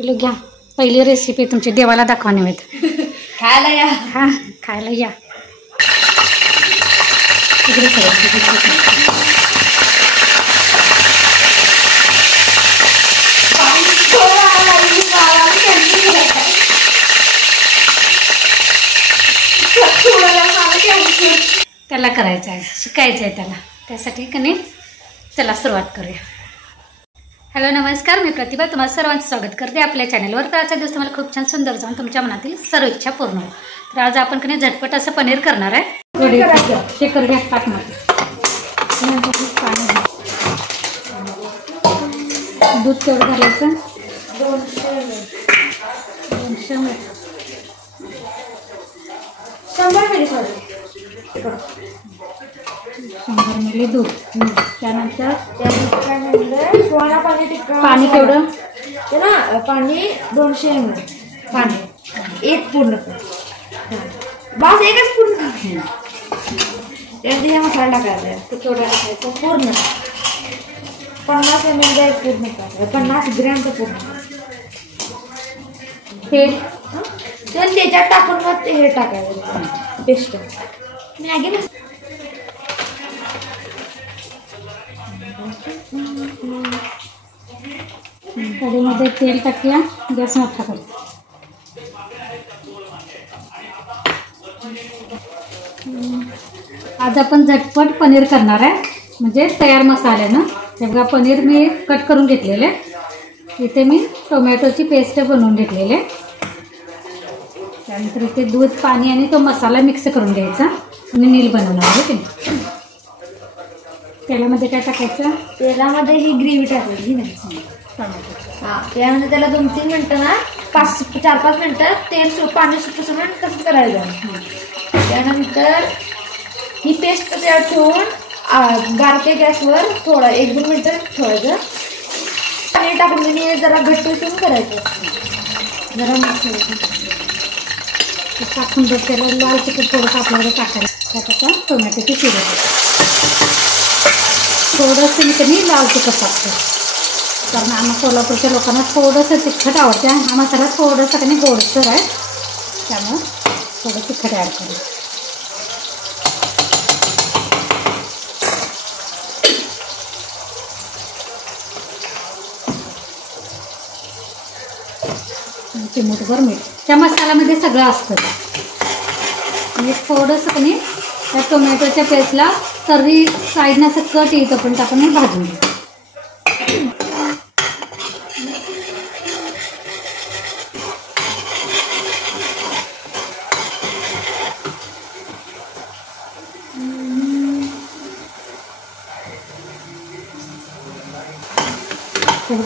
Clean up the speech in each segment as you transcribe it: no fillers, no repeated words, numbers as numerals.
पिलू घ्या, पहिली रेसिपी तुमची देवाला दाखवण्यात. खायला या. हा, खायला या. त्याला करायचं आहे, शिकायचं आहे त्याला. त्यासाठी का नाही, चला सुरुवात करूया. हॅलो नमस्कार, मी प्रतिभा तुम्हाला सर्वांचं स्वागत करते आपल्या चॅनलवर. तर आजच्या दिवस तुम्हाला खूप छान सुंदर जाऊन तुमच्या मनातील सर्व इच्छा पूर्ण होईल. तर आज आपण कधी झटपट असं पनीर करणार आहे. शेकर घ्या पाठमध्ये, दूध तेवढं घालायचं 200 मिली दूध. त्यानंतर पाणी केवढं ना, पाणी 200 ml. पाणी एक पूर्ण बस, एकच पूर्ण. त्यात हे मसाला टाकायचा तो केवढा टाकायचा पूर्ण 50 ml एक पूर्ण टाकायचं, 50 ग्रॅमचं पूर्ण. तेल त्याच्यात टाकून मग हे टाकायचं पेस्ट. मॅगी कढईमध्ये तेल टाकूया, गॅस मोठा करू. आज आपण झटपट पनीर करणार आहे, म्हणजे तयार मसाल्यानं. हे बघा, पनीर मी कट करून घेतलेले. इथे मी टोमॅटोची पेस्ट बनवून घेतलेले. त्यानंतर इथे दूध, पाणी आणि तो मसाला मिक्स करून घ्यायचा आणि नील बनवणार आहे. की तेलामध्ये काय टाकायचं, तेलामध्ये ही ग्रेव्ही टाकायची नाही. हां, त्यामध्ये त्याला 2-3 मिनटं ना, 4-5 मिनटं तेल पाणी सुटून तसंच करायचं. त्यानंतर ही पेस्ट त्यात ठेवून बारक्या गॅसवर थोडं 1-2 मिनटं ठेवायचं. पाणी टाकून मी जरा घट्ट ठेवून करायचं. जरा मिक्स टाकून त्याला लाल तिखट थोडंसं आपल्याकडे टाकायचं. त्यात आता टोमॅटोची चिरं थोडंसं मी कधी लाल तिखट टाकतो, कारण आम्हा कोल्हापूरच्या लोकांना थोडंसं तिखट आवडते. हा मसाला थोडंसं कधी गोडसर आहे, त्यामुळं थोडं तिखट ॲड करू. चिमूटभर मीठ. त्या मसाल्यामध्ये सगळं असतं. आणि थोडंसं कधी त्या टोमॅटोच्या पेस्टला तरी साईडनं असं कट येतं, पण आपण हे भाजून घेऊ.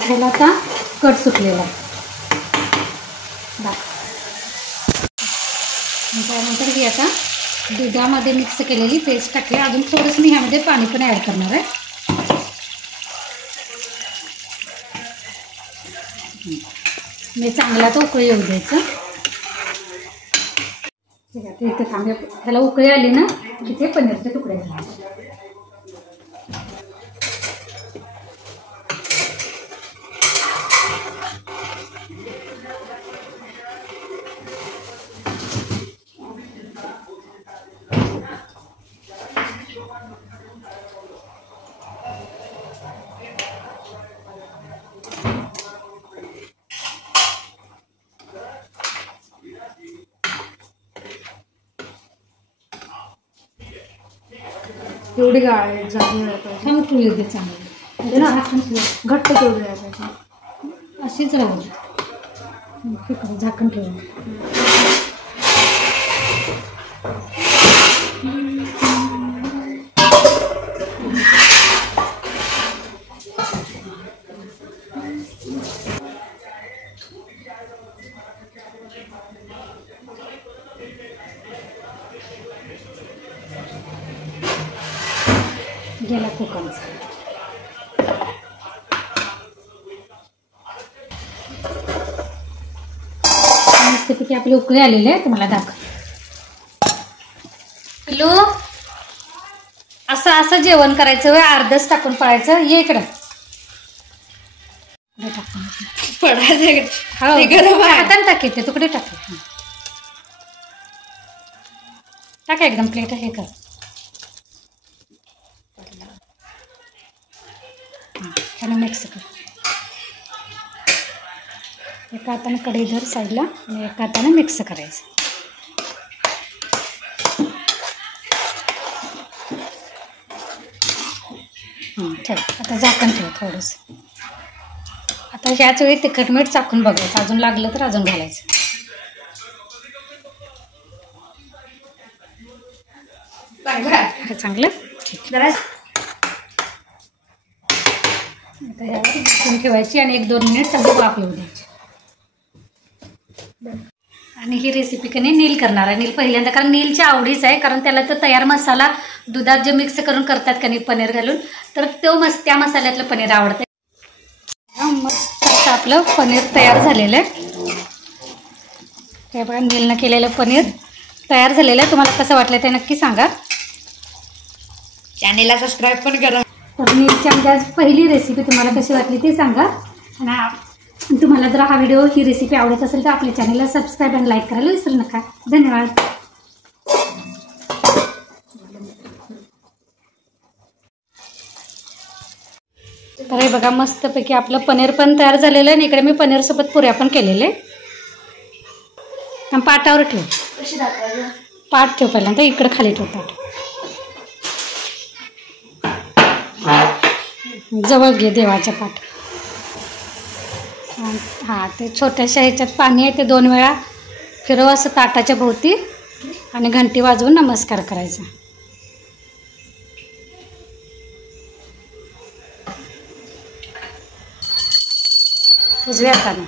त्याला आता कट सुटलेला आहे. त्यानंतर ही आता दुधामध्ये मिक्स केलेली पेस्ट टाकली. अजून थोडंसं मी ह्यामध्ये पाणी पण ॲड करणार आहे. मी चांगला तो उकळी येऊ द्यायचं. इथे थांबे, ह्याला उकळी आली ना, तिथे पनीरचे तुकडे घालायचे. एवढी गाळ पाहिजे, उकळी येते चांगली ना, घट्ट तेवढी पाहिजे. अशीच राहू तिकडे झाकण ठेवून. गेला कुकरचा. मस्तपैकी आपली उकळी आलेली आहे. तुम्हाला दाखव. पिलू, असं जेवण करायचं, अर्धच टाकून पळायचं. ये इकडं. पळ सोडा ते हो गरम आहे. हाताने टाक ते तुकडे टाक टाका एकदम प्लेट हे कर त्याने मिक्स कर एका हाताने कढई धर साईडला आणि एका हाताने मिक्स करायचं ठेव आता झाकण ठेव थोडंसं आता ह्याच वेळी तिखट मीठ चाखून बघायचं अजून लागलं तर अजून घालायचं हे चांगलं जरा आता ह्यावर झाकून ठेवायची आणि 1-2 मिनिट सगळं वाफ येऊ द्यायची आणि ही रेसिपी कधी नील करणार आहे नील पहिल्यांदा कारण नीलच्या आवडीच आहे कारण त्याला तो तयार मसाला दुधात जे मिक्स करून करतात कधी पनीर घालून तर तो त्या मसाल्यातलं पनीर आवडतं मस्त असं आपलं पनीर तयार झालेलं आहे हे बघा नीलनं केलेलं पनीर तयार झालेलं आहे तुम्हाला कसं वाटलं ते नक्की सांगा चॅनेलला सबस्क्राईब पण करा तर नीलची आमची आज पहिली रेसिपी तुम्हाला कशी वाटली ते सांगा आणि तुम्हाला जर हा व्हिडिओ ही रेसिपी आवडत असेल तर आपल्या चॅनलला सबस्क्राईब आणि लाईक करायला विसरू नका धन्यवाद तर हे बघा मस्तपैकी आपलं पनीर पण तयार झालेलं आहे आणि इकडे मी पनीरसोबत पुऱ्या पण केलेले आणि पाटावर ठेव कशी दाखवायचं पाट ठेव पहिल्यांदा इकडे खाली ठेव पाट जवळ घे देवाच्या पाठ हां ते छोट्याशा ह्याच्यात पाणी आहे ते 2 वेळा फिरव असं ताटाच्या भोवती आणि घंटी वाजवून नमस्कार करायचा उजव्या हाताने